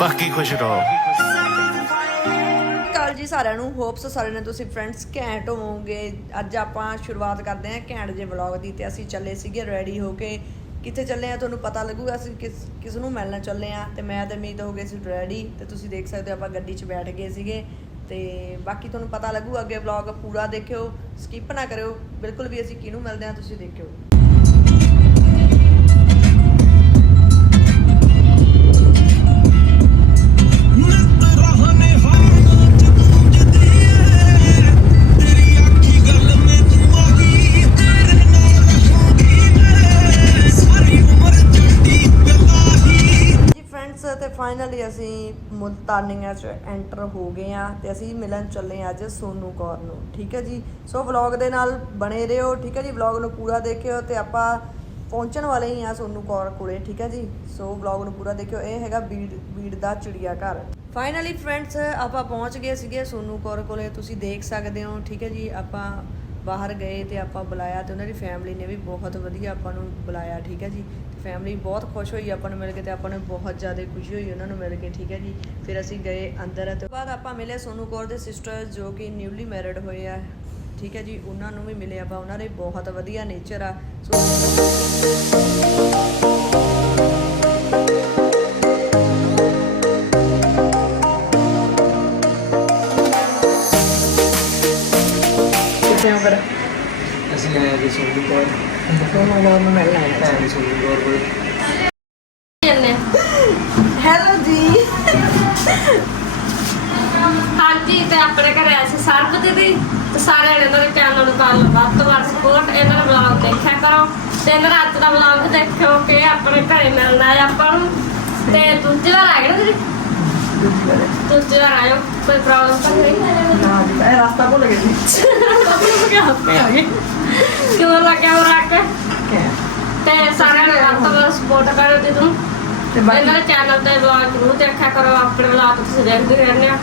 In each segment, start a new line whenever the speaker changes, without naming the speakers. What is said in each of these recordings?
ਬਾਕੀ ਖੁਸ਼ ਰਹੋ।
ਕਾਲ ਜੀ ਸਾਰਿਆਂ ਨੂੰ ਹੋਪਸ ਸਾਰਿਆਂ ਨੇ ਤੁਸੀਂ ਫਰੈਂਡਸ ਘੈਂਟ ਹੋਵੋਗੇ। ਅੱਜ ਆਪਾਂ ਸ਼ੁਰੂਆਤ ਕਰਦੇ ਹਾਂ ਘੈਂਟ ਜੇ ਵਲੌਗ ਦੀ ਤੇ ਅਸੀਂ ਚੱਲੇ ਸੀਗੇ ਰੈਡੀ ਹੋ ਕੇ। ਕਿੱਥੇ ਚੱਲੇ ਆ ਤੁਹਾਨੂੰ ਪਤਾ ਲੱਗੂਗਾ, ਅਸੀਂ ਕਿਸ ਕਿਸ ਨੂੰ ਮਿਲਣ ਚੱਲੇ ਆ ਤੇ ਮੈਂ ਤੇ ਮੀਤ ਹੋ ਗਏ ਸੀ ਰੈਡੀ ਤੇ ਤੁਸੀਂ ਦੇਖ ਸਕਦੇ ਹੋ ਆਪਾਂ ਗੱਡੀ 'ਚ ਬੈਠ ਗਏ ਸੀਗੇ। ਤੇ ਬਾਕੀ ਤੁਹਾਨੂੰ ਪਤਾ ਲੱਗੂਗਾ ਅੱਗੇ ਵਲੌਗ ਪੂਰਾ ਦੇਖਿਓ ਸਕਿਪ ਨਾ ਕਰਿਓ, ਬਿਲਕੁਲ ਵੀ ਅਸੀਂ ਕਿਹਨੂੰ ਮਿਲਦੇ ਆ ਤੁਸੀਂ ਦੇਖਿਓ। ਤੇ ਫਾਈਨਲੀ ਅਸੀਂ ਮੁਲਤਾਨੀਆਂ ਚ ਐਂਟਰ ਹੋ ਗਏ ਆ ਤੇ ਅਸੀਂ ਮਿਲਣ ਚੱਲੇ ਆ ਅੱਜ ਸੋਨੂ ਕੌਰ ਨੂੰ, ਠੀਕ ਹੈ ਜੀ? ਸੋ ਵਲੌਗ ਦੇ ਨਾਲ ਬਣੇ ਰਹੋ, ਠੀਕ ਹੈ ਜੀ? ਵਲੌਗ ਨੂੰ ਪੂਰਾ ਦੇਖਿਓ ਤੇ ਆਪਾਂ ਪਹੁੰਚਣ ਵਾਲੇ ਹੀ ਆ ਸੋਨੂ ਕੌਰ ਕੋਲੇ, ਠੀਕ ਹੈ ਜੀ? ਸੋ ਵਲੌਗ ਨੂੰ ਪੂਰਾ ਦੇਖਿਓ, ਇਹ ਹੈਗਾ ਬੀੜ ਬੀੜ ਦਾ ਚਿੜੀਆ ਘਰ ਫਾਈਨਲੀ ਫਰੈਂਡਸ ਆਪਾਂ ਪਹੁੰਚ ਗਏ ਸੀਗੇ ਸੋਨੂ ਕੌਰ ਕੋਲੇ, ਤੁਸੀਂ ਦੇਖ ਸਕਦੇ ਹੋ, ਠੀਕ ਹੈ ਜੀ? ਆਪਾਂ ਬਾਹਰ ਗਏ ਤੇ ਆਪਾਂ ਬੁਲਾਇਆ ਤੇ ਉਹਨਾਂ ਦੀ ਫੈਮਿਲੀ ਨੇ ਵੀ ਬਹੁਤ ਵਧੀਆ ਆਪਾਂ ਨੂੰ ਬੁਲਾਇਆ, ਠੀਕ ਹੈ ਜੀ। ਫੈਮਿਲੀ ਬਹੁਤ ਖੁਸ਼ ਹੋਈ ਆਪਾਂ ਨੂੰ ਮਿਲ ਕੇ ਤੇ ਆਪਾਂ ਨੂੰ ਬਹੁਤ ਜ਼ਿਆਦਾ ਖੁਸ਼ੀ ਹੋਈ ਉਹਨਾਂ ਨੂੰ ਮਿਲ ਕੇ, ਠੀਕ ਹੈ ਜੀ। ਫਿਰ ਅਸੀਂ ਗਏ ਅੰਦਰ ਤੇ ਬਾਅਦ ਆਪਾਂ ਮਿਲੇ ਸੋਨੂ ਕੌਰ ਦੇ ਸਿਸਟਰ ਜੋ ਕਿ ਨਿਊਲੀ ਮੈਰਿਡ ਹੋਏ ਆ, ਠੀਕ ਹੈ ਜੀ। ਉਹਨਾਂ ਨੂੰ ਵੀ ਮਿਲੇ ਆਪਾਂ, ਉਹਨਾਂ ਦੇ ਬਹੁਤ ਵਧੀਆ ਨੇਚਰ ਆ। ਸੋ ਕਿੱਥੇ ਹੋ ਫਿਰ?
ਅਸੀਂ ਆਏ ਜੀ ਸੋਨੂ ਕੋਲ।
ਸੋਨੂ ਕੌਰ ਨੂੰ ਮਿਲਣਾ ਹੈ
ਭੈਣ ਸੋਨੂ ਕੋਲ ਕੋਲ
ਹੈਲੋ ਜੀ।
ਹਾਂਜੀ ਤੇ ਆਪਣੇ ਘਰੇ ਆਏ ਸੀ ਸਰਬ ਦੀਦੀ। ਤੇ ਸਾਰੇ ਇਹਨਾਂ ਦੇ ਚੈਨਲ ਨੂੰ ਕਰ ਲਓ ਵੱਧ ਤੋਂ ਵੱਧ ਸਪੋਰਟ ਇਹਨਾਂ ਦਾ ਵਲੌਗ ਦੇਖਿਆ ਕਰੋ। ਤੇ ਇਹਨਾਂ ਦਾ ਅੱਜ ਦਾ ਵਲੌਗ ਦੇਖਿਓ ਕਿ ਆਪਣੇ ਘਰੇ ਮਿਲਣਾ ਹੈ ਆਪਾਂ ਨੂੰ। ਤੇ ਦੂਜੀ ਵਾਰ ਆ ਗਏ ਨਾ ਦੀਦੀ? ਕਿਉਂ ਲੱਗਿਆ ਉਹ ਰੱਖ ਤੇ ਸਾਰਿਆਂ ਨੇ ਤੋਂ ਸਪੋਰਟ ਕਰੋ ਤੇ ਤੂੰ ਇਹਨਾਂ ਚੈਨਲ ਤੇ ਜ਼ਰੂਰ ਦੇਖਿਆ ਕਰੋ ਆਪਣੇ ਤੁਸੀਂ ਦੇਖਦੇ ਰਹਿੰਦੇ ਆ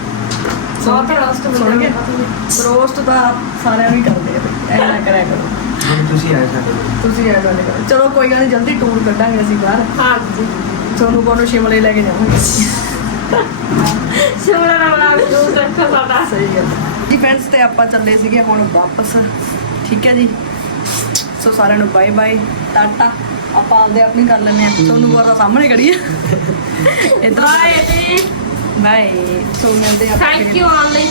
ਬਹੁਤ ਰੋਸਟ
ਸੁਣ ਕੇ ਰੋਸਟ ਤਾਂ ਸਾਰਿਆਂ ਨੂੰ ਹੀ ਕਰਦੇ ਆ ਐ ਨਾ ਕਰਿਆ ਕਰੋ
ਤੁਸੀਂ ਆਏ ਸਾਡੇ
ਤੁਸੀਂ ਚਲੋ ਕੋਈ ਗੱਲ ਨਹੀਂ ਜਲਦੀ ਟੂਰ ਕੱਢਾਂਗੇ ਅਸੀਂ ਬਾਹਰ
ਹਾਂਜੀ
ਤੁਹਾਨੂੰ ਕੋਲ ਨੂੰ ਸ਼ਿਮਲੇ ਲੈ ਕੇ ਜਾਵਾਂਗੇ
ਦਾ ਸਾਡਾ
ਸਹੀ ਜੀ ਫਰੈਂਡਸ ਤੇ ਆਪਾਂ ਚੱਲੇ ਸੀਗੇ ਹੁਣ ਵਾਪਸ। ਠੀਕ ਹੈ ਜੀ? ਸੋ ਸਾਰਿਆਂ ਨੂੰ ਬਾਏ ਬਾਏ ਟਾਟਾ ਆਪਾਂ ਆਪਦੇ ਆਪਣੀ ਕਰ ਲੈਂਦੇ ਆ ਤੁਹਾਨੂੰ ਕੋਲ ਦਾ ਸਾਹਮਣੇ ਖੜੀ ਆ। ਇੱਧਰ
ਬਾਏ ਜੀ
ਬਾਏ ਸੋ ਮਿਲਦੇ ਆਪਾਂ
ਥੈਂਕ ਯੂ ਆਨ ਲਈ